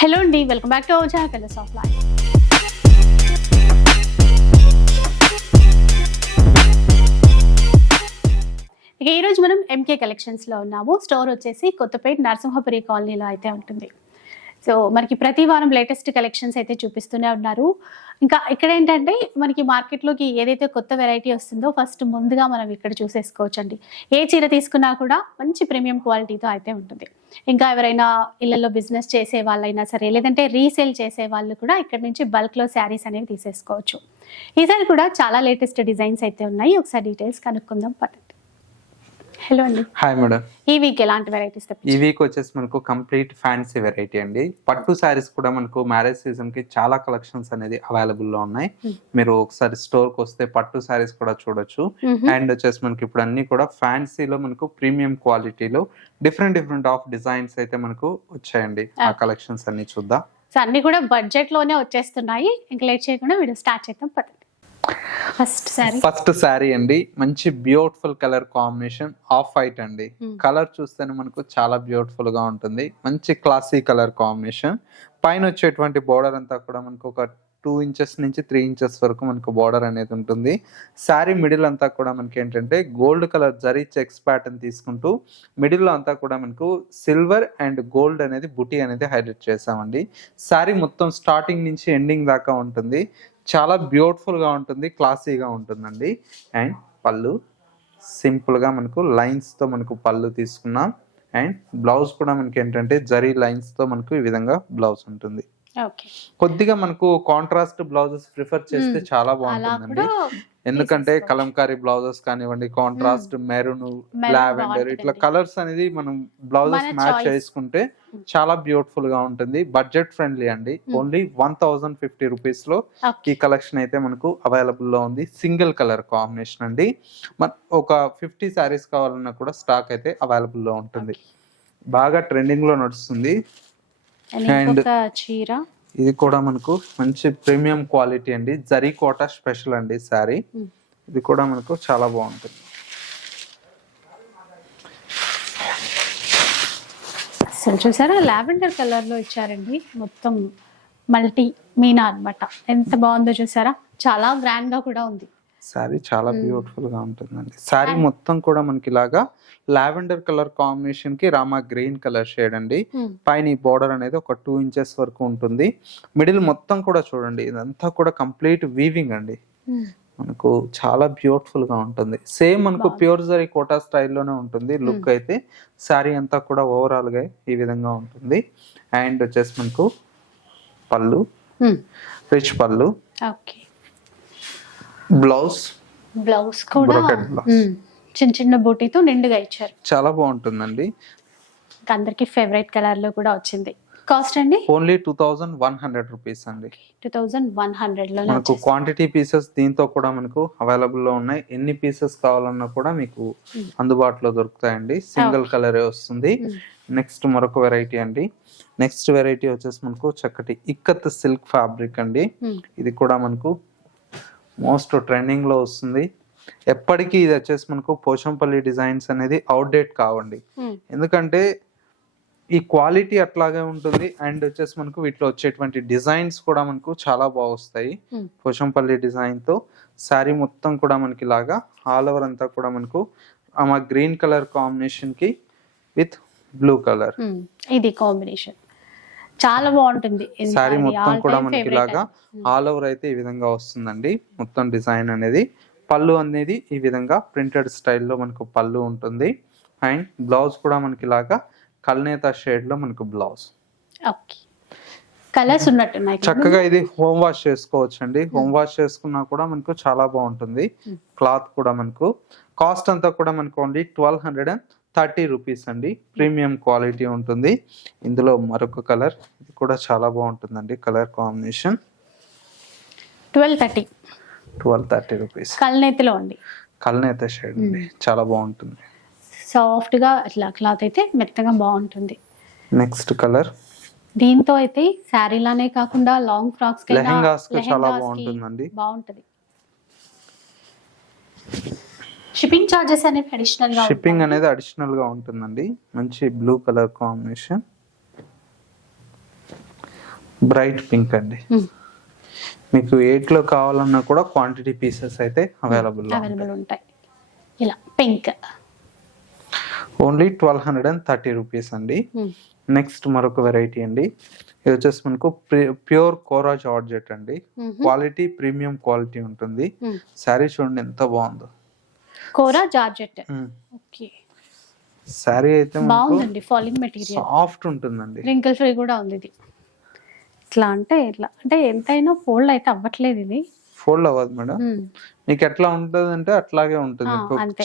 Hello అండి, welcome back to our channel colours of life. ఇక ఈరోజు మనం ఎంకే కలెక్షన్స్లో ఉన్నాము. స్టోర్ వచ్చేసి కొత్తపేట నరసింహపురి కాలనీలో అయితే ఉంటుంది. సో మనకి ప్రతి వారం లేటెస్ట్ కలెక్షన్స్ అయితే చూపిస్తూనే ఉన్నారు. ఇంకా ఇక్కడ ఏంటంటే మనకి మార్కెట్లోకి ఏదైతే కొత్త వెరైటీ వస్తుందో ఫస్ట్ ముందుగా మనం ఇక్కడ చూసేసుకోవచ్చు అండి. ఏ చీర తీసుకున్నా కూడా మంచి ప్రీమియం క్వాలిటీతో అయితే ఉంటుంది. ఇంకా ఎవరైనా ఇళ్లలో బిజినెస్ చేసే వాళ్ళైనా సరే, లేదంటే రీసేల్ చేసే వాళ్ళు కూడా ఇక్కడ నుంచి బల్క్లో శారీస్ అనేవి తీసేసుకోవచ్చు. ఈసారి కూడా చాలా లేటెస్ట్ డిజైన్స్ అయితే ఉన్నాయి. ఒకసారి డీటెయిల్స్ కనుక్కుందాం పదండి. హలో అండి. Hi madam. ఈ వీక్ ఎలాంటి వెరైటీస్? ఈ వీక్ వచ్చేసి మనకు కంప్లీట్ ఫ్యాన్సీ వెరైటీ అండి. పట్టు శారీస్ కూడా మనకు మ్యారేజ్ సీజన్ కి చాలా కలెక్షన్స్ అనేది అవైలబుల్ లో ఉన్నాయి. మీరు ఒకసారి స్టోర్ కి వస్తే పట్టు శారీస్ కూడా చూడొచ్చు. అండ్ వచ్చేసి మనకి ఇప్పుడు అన్ని కూడా ఫ్యాన్సీలో మనకు ప్రీమియం క్వాలిటీలో డిఫరెంట్ ఆఫ్ డిజైన్స్ అయితే మనకు వచ్చాయండి. ఆ కలెక్షన్స్ అన్ని చూద్దాం. సో అన్ని కూడా బడ్జెట్ లోనే వచ్చేస్తున్నాయి. ఇంకా లేట్ చేయకుండా వీడియో స్టార్ట్ చేద్దాం పదండి. ఫస్ట్ శారీ అండి, మంచి beautiful colour combination, off white అండి. కలర్ చూస్తేనే మనకు చాలా బ్యూటిఫుల్ గా ఉంటుంది. మంచి క్లాసీ కలర్ కాంబినేషన్. పైన వచ్చేటువంటి బోర్డర్ అంతా కూడా మనకు ఒక 2 ఇంచెస్ నుంచి 3 ఇంచెస్ వరకు మనకు బోర్డర్ అనేది ఉంటుంది. శారీ మిడిల్ అంతా కూడా మనకి ఏంటంటే gold colour zari checks pattern తీసుకుంటూ మిడిల్ లో అంతా కూడా మనకు సిల్వర్ అండ్ గోల్డ్ అనేది బుటీ అనేది హైలైట్ చేసామండి. శారీ మొత్తం స్టార్టింగ్ నుంచి ఎండింగ్ దాకా ఉంటుంది. చాలా బ్యూటిఫుల్ గా ఉంటుంది, క్లాసీగా ఉంటుందండి. అండ్ పళ్ళు సింపుల్ గా మనకు లైన్స్ తో మనకు పళ్ళు తీసుకున్నాం. అండ్ బ్లౌజ్ కూడా మనకి ఏంటంటే జరీ లైన్స్ తో మనకు ఈ విధంగా బ్లౌజ్ ఉంటుంది. కొద్దిగా మనకు కాంట్రాస్ట్ బ్లౌజెస్ ప్రిఫర్ చేస్తే చాలా బాగుంటుందండి. ఎందుకంటే కలంకారీ బ్లౌజెస్ కానివ్వండి, కాంట్రాస్ట్ మెరూన్, లావెండర్ ఇట్లా కలర్స్ అనేది మనం బ్లౌజెస్ మ్యాచ్ చేసుకుంటే చాలా బ్యూటిఫుల్ గా ఉంటుంది. బడ్జెట్ ఫ్రెండ్లీ అండి. ఓన్లీ 1050 రూపీస్ లో ఈ కలెక్షన్ అయితే మనకు అవైలబుల్ లో ఉంది. సింగిల్ కలర్ కాంబినేషన్ అండి. ఒక 50 శారీస్ కావాలన్నా కూడా స్టాక్ అయితే అవైలబుల్ లో ఉంటుంది. బాగా ట్రెండింగ్ లో నడుస్తుంది. అండ్ చీర ఇది కూడా మనకు మంచి ప్రీమియం క్వాలిటీ అండి. జరీ కోటా స్పెషల్ అండి శారీ. ఇది కూడా మనకు చాలా బాగుంటుంది. అసలు చూసారా, లావెండర్ కలర్ లో ఇచ్చారండి. మొత్తం మల్టీ మీనా అన్నమాట. ఎంత బాగుందో చూసారా, చాలా గ్రాండ్ గా కూడా ఉంది. శారీ చాలా బ్యూటిఫుల్ గా ఉంటుందండి. శారీ మొత్తం కూడా మనకి ఇలాగా లావెండర్ కలర్ కాంబినేషన్ కి రామా గ్రీన్ కలర్ షేడ్ అండి. పైన ఈ బోర్డర్ అనేది ఒక 2 ఇంచెస్ వరకు ఉంటుంది. మిడిల్ మొత్తం కూడా చూడండి, ఇదంతా కూడా కంప్లీట్ వీవింగ్ అండి. మనకు చాలా బ్యూటిఫుల్ గా ఉంటుంది. సేమ్ మనకు ప్యూర్ జరీ కోటా స్టైల్లోనే ఉంటుంది లుక్ అయితే. శారీ అంతా కూడా ఓవరాల్ గా ఈ విధంగా ఉంటుంది. అండ్ వచ్చేసి మనకు పళ్ళు, రిచ్ పళ్ళు, బ్లౌజ్ కూడా చిన్న చిన్న బూటీతో నిండుగా ఇచ్చారు. చాలా బాగుంటుందండి. అందరికి ఫేవరెట్ కలర్ లో కూడా వచ్చింది. కాస్ట్ అండి ఓన్లీ 2100 రూపీస్ అండి. 2100 లో మనకు క్వాంటిటీ పీసెస్ దీంతో కూడా మనకు అవైలబుల్ లో ఉన్నాయి. ఎన్ని పీసెస్ కావాలన్నా కూడా మీకు అందుబాటులో దొరుకుతాయండి. సింగిల్ కలరే వస్తుంది. నెక్స్ట్ మరొక వెరైటీ అండి. నెక్స్ట్ వెరైటీ వచ్చేసి మనకు చక్కటి ఇక్కత్ సిల్క్ ఫ్యాబ్రిక్ అండి. ఇది కూడా మనకు మోస్ట్ ట్రెండింగ్ లో వస్తుంది. ఎప్పటికీ ఇది వచ్చేసి మనకు పోచంపల్లి డిజైన్స్ అనేది అవుట్డేట్ కావండి. ఎందుకంటే ఈ క్వాలిటీ అట్లాగే ఉంటుంది. అండ్ వచ్చేసి మనకు వీటిలో వచ్చేటువంటి డిజైన్స్ కూడా మనకు చాలా బాగొస్తాయి. పోచంపల్లి డిజైన్ తో శారీ మొత్తం కూడా మనకి ఇలాగా ఆల్ ఓవర్ అంతా కూడా మనకు ఆ గ్రీన్ కలర్ కాంబినేషన్ కి విత్ బ్లూ కలర్, ఇది కాంబినేషన్ చాలా బాగుంటుంది. శారీ మొత్తం కూడా మనకి ఇలాగా ఆల్ ఓవర్ అయితే ఈ విధంగా వస్తుందండి. మొత్తం డిజైన్ అనేది. పళ్ళు అనేది ఈ విధంగా ప్రింటెడ్ స్టైల్లో మనకు పళ్ళు ఉంటుంది. అండ్ బ్లౌజ్ కూడా మనకి ఇలాగా కల్నేత షేడ్ లో మనకు బ్లౌజ్. కలర్స్ ఉన్నట్టున్నాయి. చక్కగా ఇది హోమ్ వాష్ చేసుకోవచ్చు అండి. హోమ్ వాష్ చేసుకున్నా కూడా మనకు చాలా బాగుంటుంది. క్లాత్ కూడా మనకు కాస్ట్ అంతా కూడా మనకు ఓన్లీ 1230 రూపీస్ అండి. ప్రీమియం క్వాలిటీ ఉంటుంది. ఇందులో మరొక కలర్, ఇది కూడా చాలా బాగుంటుందండి. Colour combination 1230 rupees. కల్నేతలో ఉంది. కల్నేత షేడ్ అండి, చాలా బాగుంటుంది. సాఫ్ట్ గా అట్లా క్లాత్ అయితే మెత్తగా బాగుంటుంది. నెక్స్ట్ కలర్, దీంతో అయితే శారీ లానే కాకుండా లాంగ్ ఫ్రాక్స్ లెహంగాస్ కి చాలా బాగుంటుందండి. బాగుంటది. షిప్పింగ్ చార్జెస్ అనేవి అడిషనల్ గా, షిప్పింగ్ అనేది అడిషనల్ గా ఉంటుందండి. మంచి blue colour combination. Bright pink అండి. మీకు 8 లో కావాలన్నా కూడా క్వాంటిటీ పీసెస్ అయితే అవైలబుల్ ఉంటాయి. ఇలా పింక్ ఓన్లీ 1230 రూపీస్ అండి. నెక్స్ట్ మరొక వెరైటీ అండి. ఇది వచ్చేసి మనకు ప్యూర్ కోరా జార్జెట్ అండి. క్వాలిటీ ప్రీమియం క్వాలిటీ ఉంటుంది. శారీ చూడండి ఎంత బాగుందో. కోరా జార్జెట్. ఓకే. శారీ అయితే బాగుందండి. ఫాలింగ్ మెటీరియల్ సాఫ్ట్ ఉంటుందండి. రింకిల్ ఫ్రీ కూడా ఉంది ఇది. ఇట్లా అంటే ఎంతైనా ఫోల్డ్ అయితే అవ్వట్లేదు ఇది. ఫోల్డ్ అవ్వదు మేడం. మీకు ఎట్లా ఉంటుంది అంటే అట్లాగే ఉంటుంది.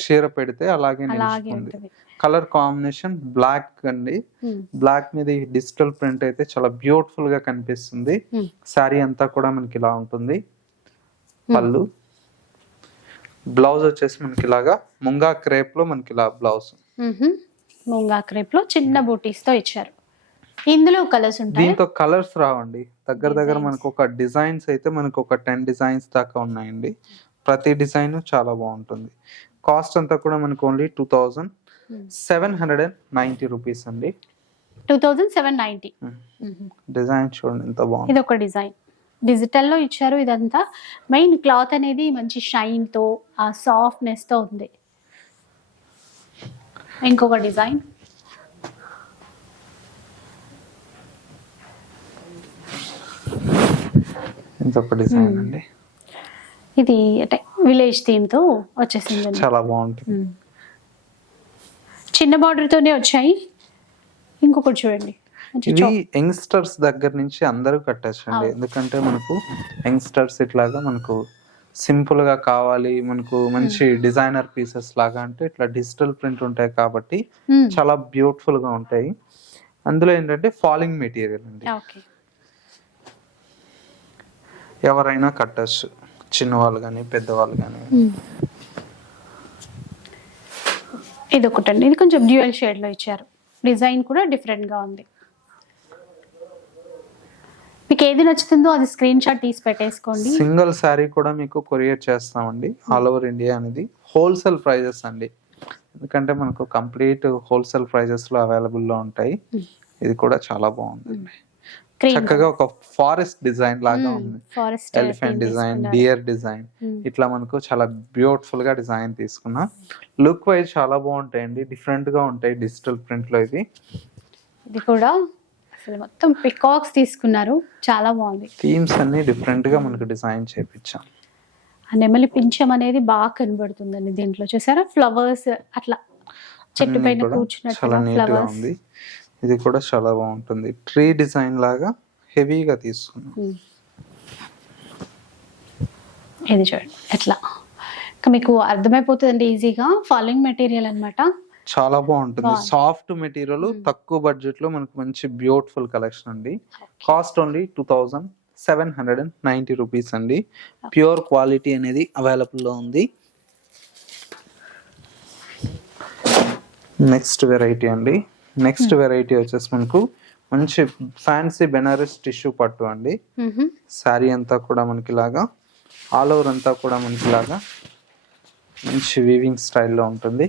చీర పెడితే అలాగే నిలుస్తుంది. కలర్ కాంబినేషన్ బ్లాక్ అండి. బ్లాక్ మీద డిజిటల్ ప్రింట్ అయితే చాలా బ్యూటిఫుల్ గా కనిపిస్తుంది. శారీ అంతా కూడా మనకి ఇలా ఉంటుంది. పళ్ళు, బ్లౌజ్ వచ్చేసి మనకి ఇలాగా ముంగా క్రేప్ లో మనకి ఇలా బ్లౌజ్. ముంగా క్రేప్ లో చిన్న బూటీస్ తో ఇచ్చారు. ఇందులో కలర్స్ ఉంటాయి. దీంతో కలర్స్ రావండి. దగ్గర మనకు ఒక డిజైన్స్ అయితే మనకు ఒక 10 డిజైన్స్ దాకా ఉన్నాయండి. ప్రతి డిజైన్ చాలా బాగుంటుంది. కాస్ట్ అంతా కూడా మనకు ఓన్లీ 2790 రూపీస్ అండి. 2790. డిజైన్ చూడండి ఎంత బాగుంది. ఇది ఒక డిజైన్ డిజిటల్ లో ఇచ్చారు. ఇదంతా మెయిన్ క్లాత్ అనేది మంచి షైన్ తో ఆ సాఫ్ట్నెస్ తో ఉంది. ఇంకొక డిజైన్ ఇంకొక డిజైన్ అండి. ఇది అంటే విలేజ్ థీమ్ తో వచ్చేసింది. చాలా బాగుంటుంది. చిన్న బార్డర్ తోనే వచ్చాయి. ఇంకొకటి చూడండి. ఇది యంగ్స్టర్స్ దగ్గర నుంచి అందరూ కట్టచ్చు అండి. ఎందుకంటే మనకు యంగ్స్టర్స్ ఇట్లాగా మనకు సింపుల్ గా కావాలి, మనకు మంచి డిజైనర్ పీసెస్ లాగా అంటే ఇట్లా డిజిటల్ ప్రింట్ ఉంటాయి కాబట్టి చాలా బ్యూటిఫుల్ గా ఉంటాయి. అందులో ఏంటంటే ఫాలింగ్ మెటీరియల్ అండి. ఎవరైనా కట్టచ్చు, చిన్నవాళ్ళు కానీ పెద్దవాళ్ళు కానీ. ఇది ఒకటండి. ఇది కొంచెం డ్యూయల్ షేడ్ లో ఇచ్చారు. డిజైన్ కూడా డిఫరెంట్ గా ఉంది. మీకు ఏది నచ్చుతుందో అది స్క్రీన్ షాట్ తీసి పెట్టేసుకోండి. సింగిల్ శారీ కూడా మీకు కొరియర్ చేస్తామండి. ఆల్ ఓవర్ ఇండియా అనేది హోల్సేల్ ప్రైజెస్ అండి. ఎందుకంటే మనకు కంప్లీట్ హోల్సేల్ ప్రైజెస్ లో అవైలబుల్ లో ఉంటాయి. ఇది కూడా చాలా బాగుందండి. చక్కగా ఒక ఫారెస్ట్ డిజైన్ లాగా ఉంది. ఎలిఫెంట్ డిజైన్, డియర్ డిజైన్, ఇట్లా మనకు చాలా బ్యూటిఫుల్ గా డిజైన్ తీసుకున్నా. లుక్ వైజ్ చాలా బాగుంటాయండి. డిఫరెంట్ గా ఉంటాయి డిజిటల్ ప్రింట్ లో. ఇది కూడా అసలు మొత్తం పికాక్స్ తీసుకున్నారు. చాలా బాగుంది. థీమ్స్ అన్ని డిఫరెంట్ గా మనకు డిజైన్ చేపించాం. ఆ నెమలి పింఛం అనేది బాగా కనబడుతుందండి దీంట్లో. చూసారా ఫ్లవర్స్ అట్లా చెట్టు పైన కూర్చున్నట్టు ఫ్లవర్స్. ఇది కూడా చాలా బాగుంటుంది. ట్రీ డిజైన్ లాగా హెవీగా తీసుకున్నాం. ఇది చూడండి ఎట్లా. మీకు అర్థమైపోతుందండి ఈజీగా. ఫాలింగ్ మెటీరియల్ అన్నమాట. చాలా బాగుంటుంది. సాఫ్ట్ మెటీరియల్, తక్కువ బడ్జెట్ లో మనకు మంచి బ్యూటిఫుల్ కలెక్షన్ అండి. కాస్ట్ ఓన్లీ 2790 రూపీస్ అండి. ప్యూర్ క్వాలిటీ అనేది అవైలబుల్ లో ఉంది. నెక్స్ట్ వెరైటీ అండి. నెక్స్ట్ వెరైటీ వచ్చేసి మనకు మంచి ఫ్యాన్సీ బెనారస్ టిష్యూ పట్టు అండి. శారీ అంతా కూడా మనకి ఇలాగా ఆల్ ఓవర్ అంతా కూడా మనకి ఇలాగా మంచి వీవింగ్ స్టైల్లో ఉంటుంది.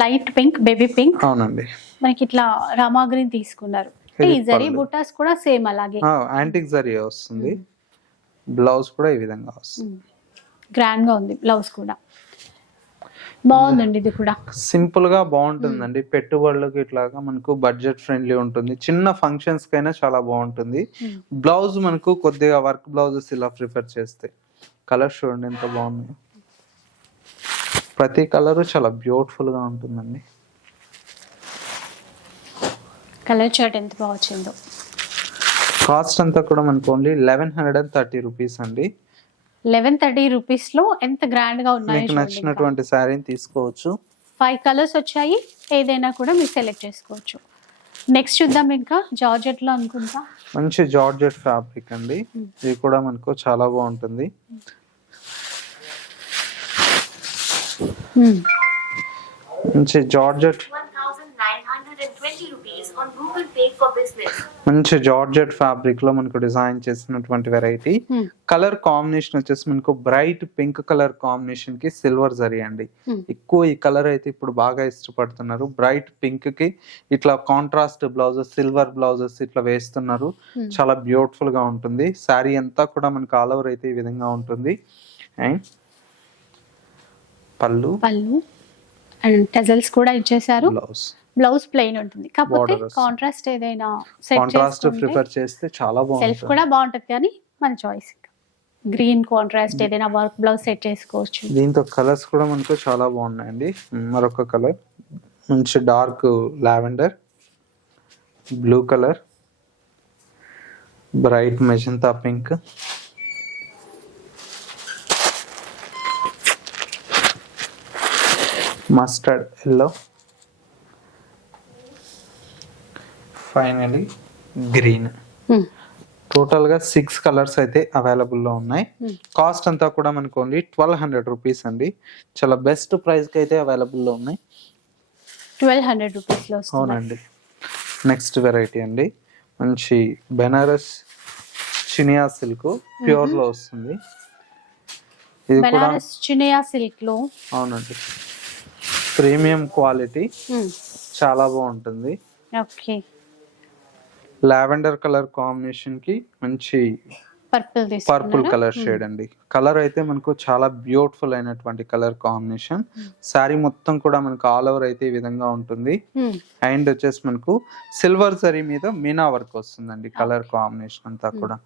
Light pink, baby pink. అవునండి. మనకి ఇట్లా రామా గ్రీన్ తీసుకున్నారు. ఈ జరీ బుటాస్ కూడా సేమ్ అలాగే యాంటిక్ జరీ వస్తుంది. బ్లౌజ్ కూడా ఈ విధంగా వస్తుంది. గ్రాండ్ గా ఉంది బ్లౌజ్ కూడా. బాగుందండి. ఇది కూడా సింపుల్ గా బాగుంటుందండి. పెట్టుబడులకు ఇట్లాగా మనకు బడ్జెట్ ఫ్రెండ్లీ ఉంటుంది. చిన్న ఫంక్షన్స్ కైనా చాలా బాగుంటుంది. బ్లౌజ్ మనకు కొద్దిగా వర్క్ బ్లౌజెస్ ఇలా ప్రిఫర్ చేస్తే. కలర్ చూడండి ఎంత బాగుంది. ప్రతి కలర్ చాలా బ్యూటిఫుల్ గా ఉంటుందండి. కలర్ చార్ట్ ఎంత బాగా వచ్చిందో. కాస్ట్ అంతా కూడా మనకు ఓన్లీ 1130 రూపీస్ అండి. 1130 రూపీస్ లో ఎంత గ్రాండ్ గా ఉన్నాయో. మీకు నచ్చినటువంటి శారీని తీసుకోవచ్చు. 5 కలర్స్ వచ్చాయి. ఏదైనా కూడా మీరు సెలెక్ట్ చేసుకోవచ్చు. నెక్స్ట్ చూద్దాం. ఇంకా జార్జెట్ లో అనుకుంటా. మంచి జార్జెట్ ఫ్యాబ్రిక్ అండి. ఇది కూడా మనకు చాలా బాగుంటుంది. మంచి georgette 1920 rupees on Google Pay for Business. మంచి జార్జెట్ ఫ్యాబ్రిక్ లో మనకు డిజైన్ చేసినటువంటి వెరైటీ. కలర్ కాంబినేషన్ వచ్చేసి మనకు బ్రైట్ పింక్ కలర్ కాంబినేషన్ కి సిల్వర్ జరీ అండి. ఎక్కువ ఈ కలర్ అయితే ఇప్పుడు బాగా ఇష్టపడుతున్నారు. బ్రైట్ పింక్ కి ఇట్లా కాంట్రాస్ట్ బ్లౌజెస్, సిల్వర్ బ్లౌజెస్ ఇట్లా వేస్తున్నారు. చాలా బ్యూటిఫుల్ గా ఉంటుంది. శారీ అంతా కూడా మనకు ఆల్ ఓవర్ అయితే ఈ విధంగా ఉంటుంది. అండ్ పళ్ళు అండ్ టెజల్స్ కూడా ఇచ్చేసారు. బ్లౌజ్ ప్లెయిన్ ఉంటుంది, కాకపోతే కాంట్రాస్ట్ ఏదైనా సెట్ కాంట్రాస్ట్ ప్రిఫర్ చేస్తే చాలా సెల్ఫ్ బాగుంటుంది. కూడా బాగుంటది, కానీ మన చాయిస్. గ్రీన్ కాంట్రాస్ట్ ఏదైనా వర్క్ బ్లౌజ్ సెట్ చేసుకోవచ్చు. దీంతో కలర్స్ కూడా మనకు చాలా బాగున్నాయండి. మరొక కలర్ మంచి dark lavender, blue colour, bright magenta pink, mustard yellow, finally green. Total గా 6 కలర్స్ అయితే అవైలబుల్ లో ఉన్నాయి. కాస్ట్ అంతా కూడా మనకు ఓన్లీ 1200 రూపీస్ అండి. చాలా బెస్ట్ ప్రైస్ కి అయితే అవైలబుల్ లో ఉన్నాయి. 1200 రూపీస్ లో వస్తుంది. అవునండి. నెక్స్ట్ వెరైటీ అండి, మంచి బెనారస్ చినియా సిల్క్ ప్యూర్ లో వస్తుంది. ఇది కూడా బెనారస్ చినియా సిల్క్ లో, అవునండి, ప్రీమియం క్వాలిటీ, చాలా బాగుంటుంది. ఓకే, లావెండర్ కలర్ కాంబినేషన్ కి మంచి పర్పుల్ కలర్ షేడ్ అండి. కలర్ అయితే మనకు చాలా బ్యూటిఫుల్ అయినటువంటి కలర్ కాంబినేషన్. శారీ మొత్తం కూడా మనకు ఆల్ ఓవర్ అయితే ఈ విధంగా ఉంటుంది. అండ్ వచ్చేసి మనకు సిల్వర్ జరీ మీద మీనా వర్క్ వస్తుందండి కలర్ కాంబినేషన్ అంతా కూడా.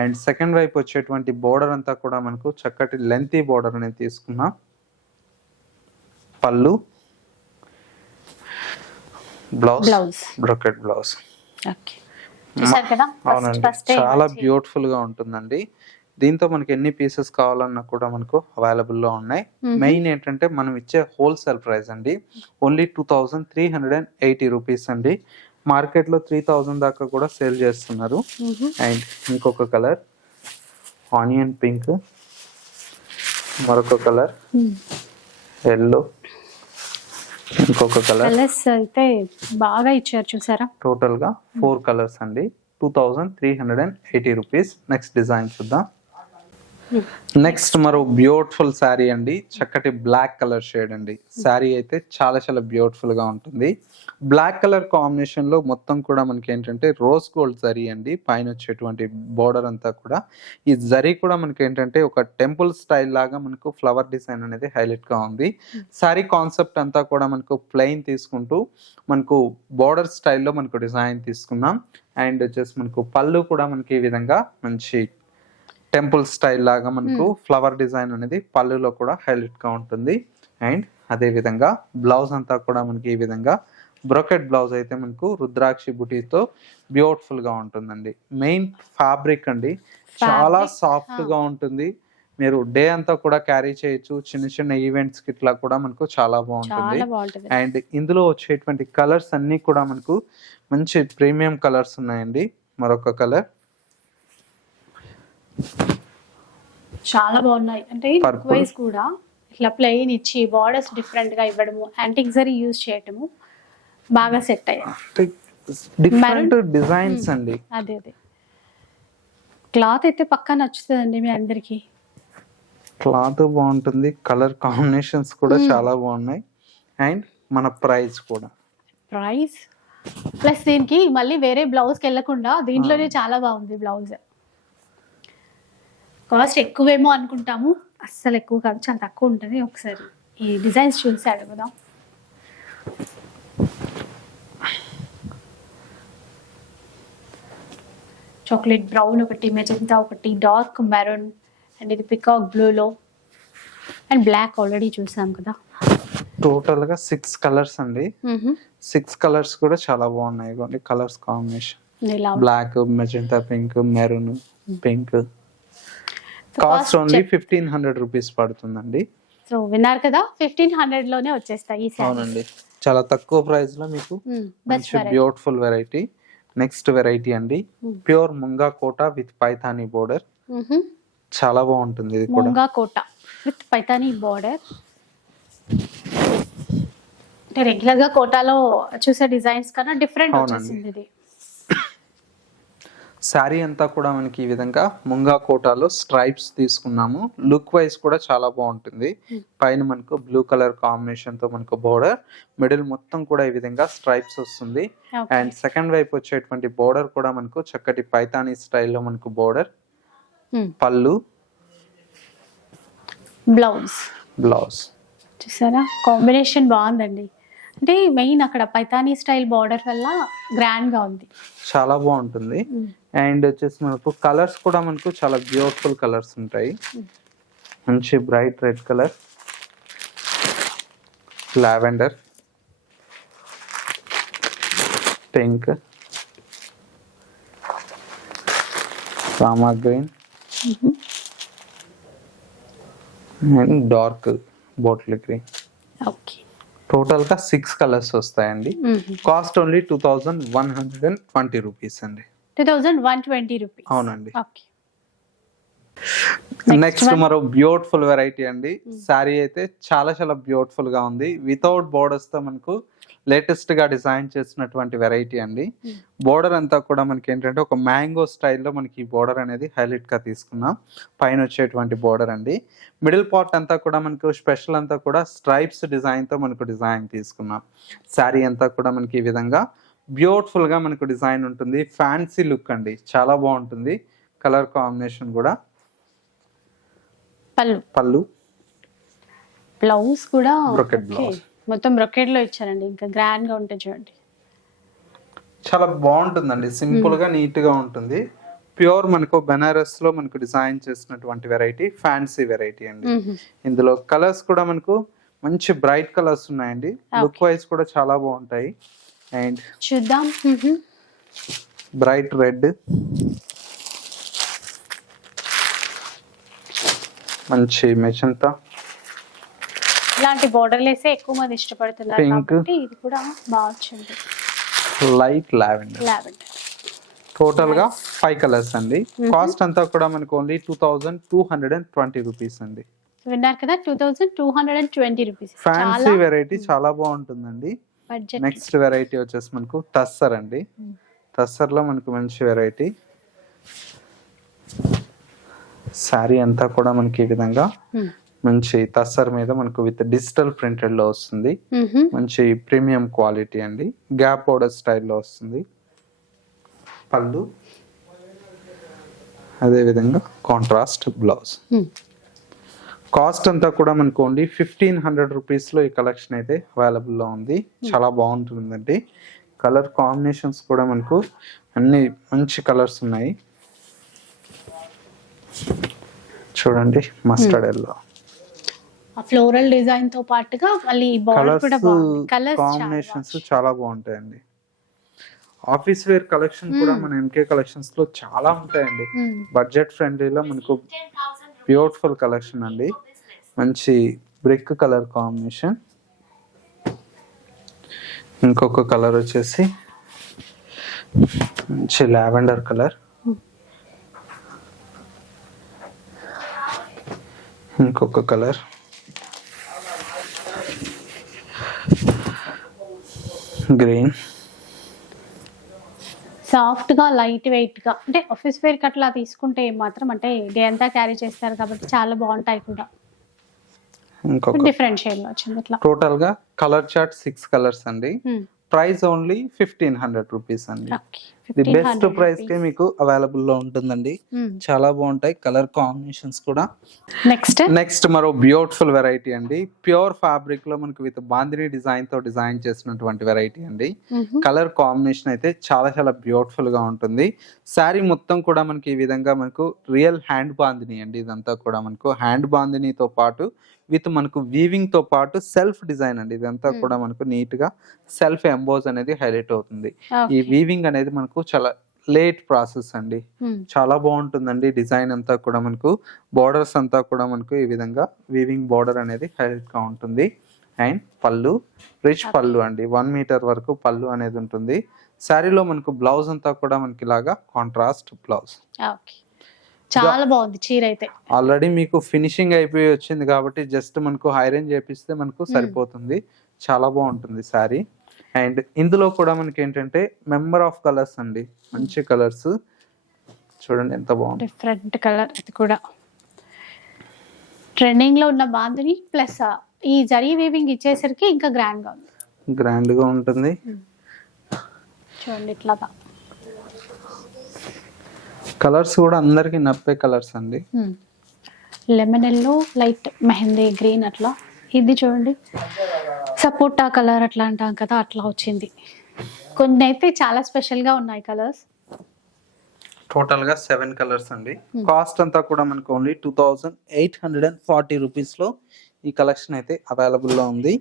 అండ్ సెకండ్ వైపు వచ్చేటువంటి బోర్డర్ అంతా కూడా మనకు చక్కటి లెంతీ బోర్డర్ అనేది తీసుకున్నాం. పళ్ళు, బ్లౌజ్ బ్రోకెట్ బ్లౌజ్. అవునండి, చాలా బ్యూటిఫుల్ గా ఉంటుందండి. దీంతో మనకి ఎన్ని పీసెస్ కావాలన్నా కూడా మనకు అవైలబుల్ లో ఉన్నాయి. మెయిన్ ఏంటంటే మనం ఇచ్చే హోల్సేల్ ప్రైస్ అండి, ఓన్లీ 2380 రూపీస్ అండి. మార్కెట్ లో 3000 దాకా కూడా సేల్ చేస్తున్నారు. అండ్ ఇంకొక కలర్ ఆనియన్ పింక్, మరొక కలర్ ఎల్లో, ఇంకొక కలర్స్ అయితే బాగా ఇచ్చారు చూసారా. టోటల్ గా 4 కలర్స్ అండి, 2380 రూపీస్. నెక్స్ట్ డిజైన్ చూద్దాం. నెక్స్ట్ మరో బ్యూటిఫుల్ శారీ అండి, చక్కటి బ్లాక్ కలర్ షేడ్ అండి. శారీ అయితే చాలా చాలా బ్యూటిఫుల్ గా ఉంటుంది. బ్లాక్ కలర్ కాంబినేషన్ లో మొత్తం కూడా మనకి ఏంటంటే రోజ్ గోల్డ్ జరీ అండి. పైన వచ్చేటువంటి బోర్డర్ అంతా కూడా ఈ జరీ కూడా మనకి ఏంటంటే ఒక టెంపుల్ స్టైల్ లాగా మనకు ఫ్లవర్ డిజైన్ అనేది హైలైట్ గా ఉంది. శారీ కాన్సెప్ట్ అంతా కూడా మనకు ప్లెయిన్ తీసుకుంటూ మనకు బోర్డర్ స్టైల్లో మనకు డిజైన్ తీసుకున్నాం. అండ్ వచ్చేసి మనకు పళ్ళు కూడా మనకి ఈ విధంగా మంచి టెంపుల్ స్టైల్ లాగా మనకు ఫ్లవర్ డిజైన్ అనేది పళ్ళులో కూడా హైలైట్ గా ఉంటుంది. అండ్ అదే విధంగా బ్లౌజ్ అంతా కూడా మనకి ఈ విధంగా బ్రోకెట్ బ్లౌజ్ అయితే మనకు రుద్రాక్షి బుటీతో బ్యూటిఫుల్ గా ఉంటుందండి. మెయిన్ ఫ్యాబ్రిక్ అండి, చాలా సాఫ్ట్ గా ఉంటుంది. మీరు డే అంతా కూడా క్యారీ చేయొచ్చు. చిన్న చిన్న ఈవెంట్స్ కి ఇట్లా కూడా మనకు చాలా బాగుంటుంది. అండ్ ఇందులో వచ్చేటువంటి కలర్స్ అన్ని కూడా మనకు మంచి ప్రీమియం కలర్స్ ఉన్నాయండి. మరొక కలర్ చాలా బాగున్నాయి. అంటే వైస్ కూడా ఇట్లా ప్లెయిన్ ఇచ్చి బార్డర్స్ డిఫరెంట్ గా ఇవ్వడము, యాంటిక్ జరీ యూజ్ చేయడము బాగా సెట్ అయ్యాయి. డిఫరెంట్ డిజైన్స్ అండి. అదే క్లాత్ అయితే పక్కా నచ్చుతుందండి మీ అందరికి. క్లాత్ బాగుంటుంది, కలర్ కాంబినేషన్స్ కూడా చాలా బాగున్నాయి. అండ్ మన ప్రైస్ ప్లస్ దీనికి మళ్ళీ వేరే బ్లౌజ్కి వెళ్ళకుండా దీంట్లోనే చాలా బాగుంది బ్లౌజ్. కాస్ట్ ఎక్కువేమో అనుకుంటాము, అస్సలు ఎక్కువ కాదు, చాలా తక్కువ ఉంటుంది. ఒకసారి ఈ డిజైన్స్ చూసాడు కదా. చాక్లెట్ బ్రౌన్ ఒకటి, మెజంతా ఒకటి, డార్క్ మెరూన్, అండ్ ఇది పికాక్ బ్లూలో, అండ్ బ్లాక్ ఆల్రెడీ చూసాం కదా. టోటల్ గా 6 కలర్స్ అండి. 6 కలర్స్ కూడా చాలా బాగున్నాయి. Colours combination black, magenta pink, maroon pink. Cost only 1500 rupees పడుతుందండి. సో విన్నారు కదా, 1500 లోనే వచ్చేస్తాయి ఈ సారీస్. అవునండి, చాలా తక్కువ ప్రైస్ లో మీకు మంచి బ్యూటిఫుల్ వెరైటీ. నెక్స్ట్ వెరైటీ అండి, pure munga Kota with Paithani border. చాలా బాగుంటుంది ఇది కూడా. Munga Kota with Paithani border. అంటే రెగ్యులర్ గా కోటాలో చూసే డిజైన్స్ కన్నా డిఫరెంట్ అవునండి. వచ్చేసింది ఇది. శారీ అంతా కూడా మనకి ఈ విధంగా ముంగా కోటాలో స్ట్రైప్స్ తీసుకున్నాము. లుక్ వైజ్ కూడా చాలా బాగుంటుంది. పైన మనకు బ్లూ కలర్ కాంబినేషన్ తో మనకు బోర్డర్, మిడిల్ మొత్తం కూడా ఈ విధంగా స్ట్రైప్స్ వస్తుంది. Okay. అండ్ సెకండ్ వైపు వచ్చేటువంటి బోర్డర్ కూడా మనకు చక్కటి పైతానీ స్టైల్లో మనకు బోర్డర్, పళ్ళు, బ్లౌజ్. చూసారా కాంబినేషన్ బాగుందండి. అంటే మెయిన్ అక్కడ పైతానీ స్టైల్ బార్డర్ వల్ల గ్రాండ్ గా ఉంది. చాలా బాగుంటుంది. అండ్ వచ్చేసి మనకు కలర్స్ కూడా మనకు చాలా బ్యూటిఫుల్ కలర్స్ ఉంటాయి. మంచి bright red colour, lavender, pink, Rama green and dark bottle green. Okay. Total గా 6 కలర్స్ వస్తాయండి. కాస్ట్ ఓన్లీ 2120 రూపీస్ అండి. 2120 రూపీస్. అవునండి. ఓకే. నెక్స్ట్ మరో బ్యూటిఫుల్ వెరైటీ అండి. శారీ అయితే చాలా చాలా బ్యూటిఫుల్ గా ఉంది. వితౌట్ బోర్డర్స్ తో మనకు లేటెస్ట్ గా డిజైన్ చేసినటువంటి వెరైటీ అండి. బోర్డర్ అంతా కూడా మనకి ఏంటంటే ఒక మ్యాంగో స్టైల్లో మనకి బోర్డర్ అనేది హైలైట్ గా తీసుకున్నాం. పైన వచ్చేటువంటి బోర్డర్ అండి. మిడిల్ పార్ట్ అంతా కూడా మనకు స్పెషల్ అంతా కూడా స్ట్రైప్స్ డిజైన్ తో మనకు డిజైన్ తీసుకున్నాం. శారీ అంతా కూడా మనకి ఈ విధంగా బ్యూటిఫుల్ గా మనకు డిజైన్ ఉంటుంది. ఫ్యాన్సీ లుక్ అండి, చాలా బాగుంటుంది. కలర్ కాంబినేషన్ కూడా. పళ్ళు, బ్లౌజ్ కూడా బ్రొకెట్ బ్లౌజ్, మొత్తం బ్రొకెట్ లో ఇచ్చారండి. ఇంకా గ్రాండ్ గా ఉంటుంది చూడండి. చాలా బాగుంటుందండి. సింపుల్ గా నీట్ గా ఉంటుంది. ప్యూర్ మనకు బెనారస్ లో మనకు డిజైన్ చేసినటువంటి వెరైటీ, ఫ్యాన్సీ వెరైటీ అండి. ఇందులో కలర్స్ కూడా మనకు మంచి బ్రైట్ కలర్స్ ఉన్నాయండి. లుక్ వైజ్ కూడా చాలా బాగుంటాయి. అండ్ చూద్దాం. బ్రైట్ రెడ్, మంచి మెజంతా, ఇలాంటి బోర్డర్లేసే ఎక్కువ మంది ఇష్టపడుతున్నారు కాబట్టి ఇది కూడా బాగా వచ్చింది. Light lavender. టోటల్ గా 5 కలర్స్ అండి. కాస్ట్ అంతా కూడా మనకు ఓన్లీ 2220 రూపీస్ అండి. విన్నారు కదా, 2220 రూపీస్. ఫ్యాన్సీ వెరైటీ చాలా బాగుంటుందండి. నెక్స్ట్ వెరైటీ వచ్చేసి మనకు టస్సర్ అండి. టస్సర్ లో మనకు మంచి వెరైటీ. శారీ అంతా కూడా మనకి ఈ విధంగా మంచి టస్సర్ మీద మనకు విత్ డిజిటల్ ప్రింటెడ్ లో వస్తుంది. మంచి ప్రీమియం క్వాలిటీ అండి. గ్యాప్ బోర్డర్ స్టైల్లో వస్తుంది. పళ్ళు, అదే విధంగా కాంట్రాస్ట్ బ్లౌజ్. కాస్ట్ అంతా కూడా మనకు ఓన్లీ 1500 రూపీస్ లో ఈ కలెక్షన్ అయితే అవైలబుల్ లో ఉంది. చాలా బాగుంటుందండి. కలర్ కాంబినేషన్స్ కూడా మనకు అన్ని మంచి కలర్స్ ఉన్నాయి. చూడండి, మస్టర్డ్ ఎల్లో, ఫ్లోరల్ డిజైన్ తో పాటుగా మళ్ళీ బోర్డర్ కూడా బాగుంది. కలర్స్ కాంబినేషన్స్ చాలా బాగుంటాయండి. ఆఫీస్ వేర్ కలెక్షన్ కూడా మన ఎంకే కలెక్షన్స్ లో చాలా ఉంటాయండి. బడ్జెట్ ఫ్రెండ్లీలో మనకు బ్యూటిఫుల్ కలెక్షన్ అండి. మంచి బ్రిక్ కలర్ కాంబినేషన్. ఇంకొక కలర్ వచ్చేసి మంచి లావెండర్ కలర్. ఇంకొక కలర్ గ్రీన్. సాఫ్ట్ గా లైట్ వెయిట్ గా, అంటే ఆఫీస్ వేర్ కట్లా తీసుకుంటే మాత్రం అంటే డే అంతా క్యారీ చేస్తారు కాబట్టి చాలా బాగుంటాయి కూడా. ఇంకొక డిఫరెంట్ షేడ్ లో వచ్చింది ఇట్లా. టోటల్ గా కలర్ చార్ట్ 6 కలర్స్ అండి. ప్రైస్ ఓన్లీ 1500 రూపీస్ అండి. ది బెస్ట్ ప్రైస్ కి మీకు అవైలబుల్ లో ఉంటుందండి. చాలా బాగుంటాయి కలర్ కాంబినేషన్స్ కూడా. నెక్స్ట్ మరో బ్యూటిఫుల్ వెరైటీ అండి. ప్యూర్ ఫ్యాబ్రిక్ లో మనకు విత్ బాందిని డిజైన్ తో డిజైన్ చేసినటువంటి వెరైటీ అండి. కలర్ కాంబినేషన్ అయితే చాలా చాలా బ్యూటిఫుల్ గా ఉంటుంది. శారీ మొత్తం కూడా మనకి ఈ విధంగా మనకు రియల్ హ్యాండ్ బాందిని అండి. ఇదంతా కూడా మనకు హ్యాండ్ బాందినితో పాటు విత్ మనకు వీవింగ్ తో పాటు సెల్ఫ్ డిజైన్ అండి. ఇదంతా కూడా మనకు నీట్ గా సెల్ఫ్ ఎంబోజ్ అనేది హైలైట్ అవుతుంది. ఈ వీవింగ్ అనేది మనకు చాలా లేట్ ప్రాసెస్ అండి. చాలా బాగుంటుందండి. డిజైన్ అంతా కూడా మనకు బోర్డర్స్ అంతా కూడా మనకు ఈ విధంగా వీవింగ్ బోర్డర్ అనేది హైలైట్ గా ఉంటుంది. అండ్ పళ్ళు, రిచ్ పళ్ళు అండి. 1 మీటర్ వరకు పళ్ళు అనేది ఉంటుంది. శారీలో మనకు బ్లౌజ్ అంతా కూడా మనకి ఇలాగా కాంట్రాస్ట్ బ్లౌజ్. చాలా బాగుంది చీర అయితే. ఆల్రెడీ మీకు ఫినిషింగ్ అయిపోయి వచ్చింది కాబట్టి జస్ట్ మనకు ఐరన్ చేపిస్తే మనకు సరిపోతుంది. చాలా బాగుంటుంది శారీ. అండ్ ఇందులో కూడా మనకి ఏంటంటే మెంబర్ ఆఫ్ కలర్స్ అండి, మంచి కలర్స్ చూడండి ఎంత బాగుంది. డిఫరెంట్ కలర్ ఇది కూడా ట్రెండింగ్ లో ఉన్న బాందిని ప్లస్ ఈ జరీ వీవింగ్ ఇచ్చేసరికి ఇంకా గ్రాండ్ గా ఉంది. గ్రాండ్ గా ఉంటుంది. చూడండి ఇట్లాగా కలర్స్ కూడా అందరికి నప్పే కలర్స్ అండి. Lemon yellow, light mehndi green, అట్లా ఇది చూడండి సపోటా కలర్ అట్లా అంటాం కదా, అట్లా వచ్చింది. కొన్ని అయితే చాలా స్పెషల్ గా ఉన్నాయి కలర్స్. టోటల్ గా 7 కలర్స్ అండి. కాస్ట్ అంతా కూడా మనకు ఓన్లీ 2840 రూపీస్ లో ఈ కలెక్షన్ అయితే అవైలబుల్ లో ఉంది.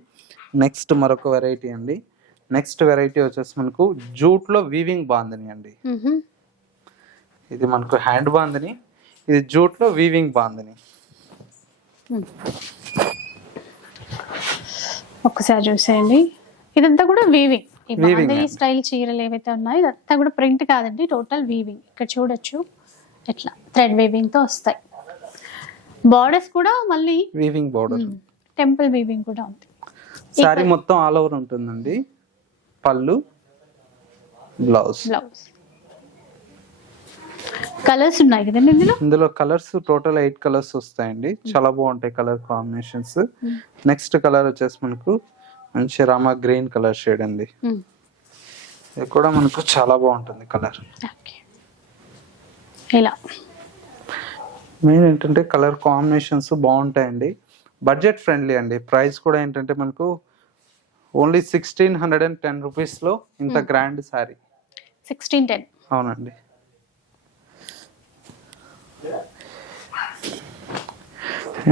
నెక్స్ట్ మరొక వెరైటీ అండి. నెక్స్ట్ వెరైటీ వచ్చేసి మనకు జూట్ లో వీవింగ్ బాందని అండి. ఇది మనకు హ్యాండ్ బాందని, ఇది జూట్ లో వీవింగ్ బాందని. ఒక్కసారి చూసేయండి, ఇదంతా కూడా వీవింగ్. ఈ బాందిని స్టైల్ చీరలు ఏవైతే ఉన్నాయో ఇదంతా కూడా ప్రింట్ కాదండి, టోటల్ వీవింగ్. ఇక్కడ చూడొచ్చు ఎట్లా థ్రెడ్ వీవింగ్ తో వస్తాయి. బార్డర్స్ కూడా మళ్ళీ వీవింగ్ బార్డర్, టెంపుల్ వీవింగ్ కూడా ఉంది. సారీ మొత్తం ఆల్ ఓవర్ ఉంటుందండి. పళ్ళు, బ్లౌజ్. కలర్స్ ఉన్నాయి కదండి ఇందులో కలర్స్ టోటల్ 8 కలర్స్ వస్తాయండి. చాలా బాగుంటాయి కలర్ కాంబినేషన్స్. నెక్స్ట్ కలర్ వచ్చేసి మనకు మంచి రామా గ్రీన్ కలర్ షేడ్ అండి. ఇది కూడా మనకు చాలా బాగుంటుంది కలర్. ఇలా మెయిన్ ఏంటంటే కలర్ కాంబినేషన్స్ బాగుంటాయండి. బడ్జెట్ ఫ్రెండ్లీ అండి. ప్రైస్ కూడా ఏంటంటే మనకు ఓన్లీ 1610 రూపీస్ లో ఇంత గ్రాండ్ సారీ. 1610. అవునండి.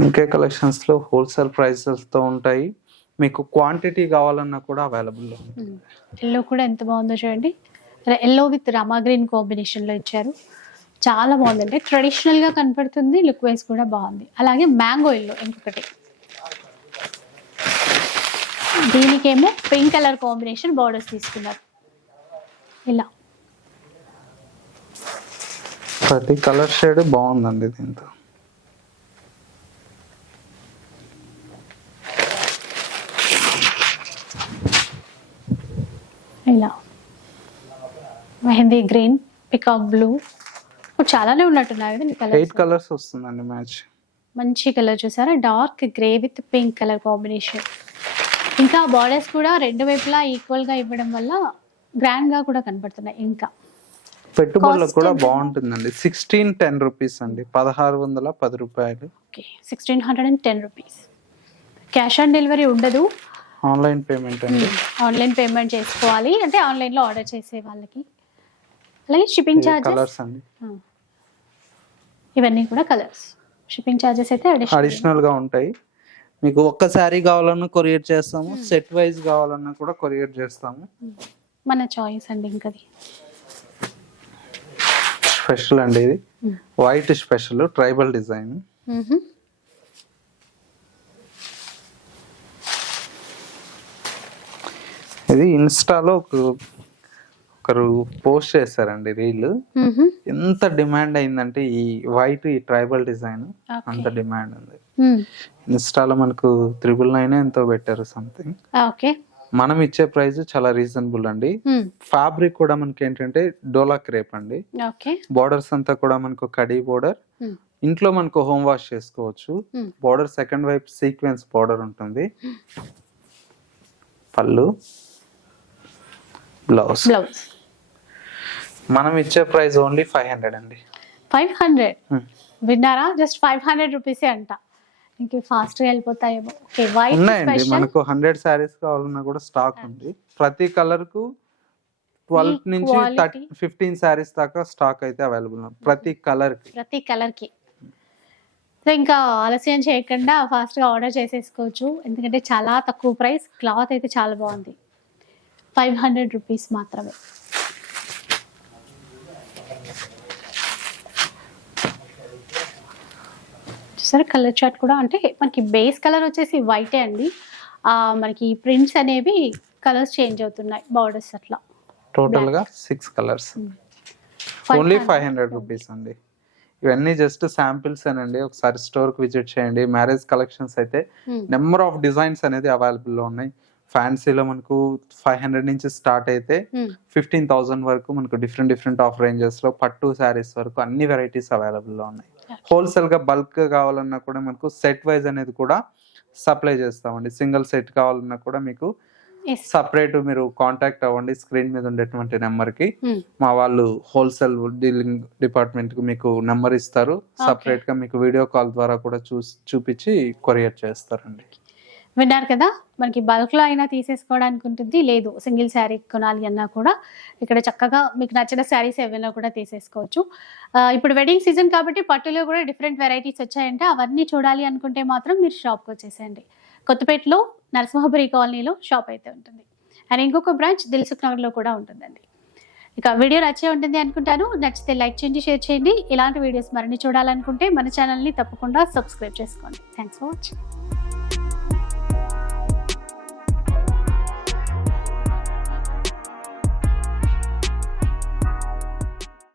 ఎంకే కలెక్షన్స్ లో హోల్సేల్ ప్రైసెస్ తో ఉంటాయి. మీకు క్వాంటిటీ కావాలన్నా కూడా అవైలబుల్ లో ఉంటుంది. ఎల్లో కూడా ఎంత బాగుందో చూడండి. Yellow with Rama green combination లో ఇచ్చారు. చాలా బాగుందండి. ట్రెడిషనల్ గా కనపడుతుంది, లుక్ వైజ్ కూడా బాగుంది. అలాగే మ్యాంగో ఎల్లో ఇంకొకటి. దీనికేమో పింక్ కలర్ కాంబినేషన్ బార్డర్స్ తీసుకున్నారు. ఇలా ప్రతి కలర్ షేడ్ బాగుందండి దీంతో. ఇలా మెహందీ గ్రీన్, పికాక్ బ్లూ, చాలానే ఉన్నట్టున్నాయి కదా. 8 కలర్స్ వస్తుందండి మ్యాచ్. మంచి కలర్ చూసారా, dark grey with pink colour combination. ఇంకా బార్డర్స్ కూడా రెండు వైపులా ఈక్వల్ గా ఇవ్వడం వల్ల గ్రాండ్ గా కూడా కనపడుతున్నాయి. ఇంకా పెట్టుబడులకు కూడా బాగుంటుందండి. 1610 రూపీస్ అండి, 1610 రూపాయలు. 1610 రూపీస్. క్యాష్ ఆన్ డెలివరీ ఉండదు, ఆన్లైన్ పేమెంట్ అండి. ఆన్లైన్ పేమెంట్ చేసుకోవాలి, అంటే ఆన్లైన్ లో ఆర్డర్ చేసే వాళ్ళకి. అలాగే షిప్పింగ్ చార్జెస్ అండి, ఇవన్నీ కూడా కలర్స్. షిప్పింగ్ చార్జెస్ అయితే అడిషనల్ గా ఉంటాయి. మీకు ఒక్కసారి కావాలన్నా కొరియర్ చేస్తాము, సెట్ వైజ్ కావాలన్నా కూడా కొరియర్ చేస్తాము. మన చాయిస్ అండి. ఇంకా స్పెషల్ అండి, ఇది వైట్ స్పెషల్ ట్రైబల్ డిజైన్. ఇది ఇన్స్టాలో ఒకరు పోస్ట్ చేశారండి రీల్. ఎంత డిమాండ్ అయిందంటే ఈ వైట్, ఈ ట్రైబల్ డిజైన్ అంత డిమాండ్ ఉంది. ఇన్స్టాలో మనకు 999 ఎంతో పెట్టారు సంథింగ్. మనం ఇచ్చే ప్రైస్ చాలా రీజనబుల్ అండి. ఫ్యాబ్రిక్ కూడా మనకి ఏంటంటే డోలా క్రేప్ అండి. బోర్డర్స్ అంతా కూడా మనకు కడీ బోర్డర్. ఇంట్లో మనకు హోమ్ వాష్ చేసుకోవచ్చు. బోర్డర్ సెకండ్ వైపు సీక్వెన్స్ బోర్డర్ ఉంటుంది. పళ్ళు, బ్లౌజ్. మనం ఇచ్చే ప్రైస్ ఓన్లీ 500 అండి. 500 విన్నారా? జస్ట్ 500 రూపీసే అంట. ఇంక ఫాస్ట్ గా వెళ్ళిపోతాయేమో. ఉన్నాయండి మనకు 100 సారీస్ కావాలన్నా కూడా స్టాక్ ఉంది. ప్రతి కలర్ కు 12 నుంచి 15 సారీస్ దాకా స్టాక్ అయితే అవైలబుల్ ఉంది ప్రతి కలర్ కి. సో ఇంకా ఆలస్యం చేయకుండా ఫాస్ట్ గా ఆర్డర్ చేసేసుకోవచ్చు, ఎందుకంటే చాలా తక్కువ ప్రైస్. క్లాత్ అయితే చాలా బాగుంది. 500 రూపీస్ మాత్రమే. చూసారా కలర్ చార్ట్ కూడా, అంటే మనకి బేస్ కలర్ వచ్చేసి వైటే అండి. మనకి ప్రింట్స్ అనేవి కలర్స్ చేంజ్ అవుతున్నాయి, బార్డర్స్ అట్లా. టోటల్ గా 6 కలర్స్, ఓన్లీ 500 రూపీస్ అండి. ఇవన్నీ జస్ట్ శాంపిల్స్ అనండి. ఒకసారి స్టోర్ కి విజిట్ చేయండి. మ్యారేజ్ కలెక్షన్స్ అయితే నెంబర్ ఆఫ్ డిజైన్స్ అనేది అవైలబుల్ లో ఉన్నాయి. ఫ్యాన్సీలో మనకు 500 నుంచి స్టార్ట్ అయితే Hmm. 15,000 వరకు మనకు డిఫరెంట్ ఆఫ్ రేంజెస్ లో పట్టు శారీస్ వరకు అన్ని వెరైటీస్ అవైలబుల్ లో ఉన్నాయి. Yeah. హోల్సేల్ గా బల్క్ కావాలన్నా కూడా మనకు సెట్ వైజ్ అనేది కూడా సప్లై చేస్తామండి. సింగిల్ సెట్ కావాలన్నా కూడా మీకు Yes. సపరేట్ మీరు కాంటాక్ట్ అవ్వండి స్క్రీన్ మీద ఉండేటువంటి నెంబర్ కి. Hmm. మా వాళ్ళు హోల్సేల్ డీలింగ్ డిపార్ట్మెంట్ కి మీకు నెంబర్ ఇస్తారు. సపరేట్ గా మీకు వీడియో కాల్ ద్వారా కూడా చూపించి కొరియర్ చేస్తారండి. విన్నారు కదా, మనకి బల్క్లో అయినా తీసేసుకోవడానికి ఉంటుంది, లేదు సింగిల్ శారీ కొనాలి అన్నా కూడా ఇక్కడ చక్కగా మీకు నచ్చిన శారీస్ ఏవైనా కూడా తీసేసుకోవచ్చు. ఇప్పుడు వెడ్డింగ్ సీజన్ కాబట్టి పట్టులో కూడా డిఫరెంట్ వెరైటీస్ వచ్చాయంటే అవన్నీ చూడాలి అనుకుంటే మాత్రం మీరు షాప్కి వచ్చేసేయండి. కొత్తపేటలో నరసింహపురి కాలనీలో షాప్ అయితే ఉంటుంది. అండ్ ఇంకొక బ్రాంచ్ దిల్సుఖ్ నగర్లో కూడా ఉంటుందండి. ఇక వీడియో నచ్చే ఉంటుంది అనుకుంటాను. నచ్చితే లైక్ చేయండి, షేర్ చేయండి. ఇలాంటి వీడియోస్ మరిన్ని చూడాలనుకుంటే మన ఛానల్ని తప్పకుండా సబ్స్క్రైబ్ చేసుకోండి. Thanks for watching.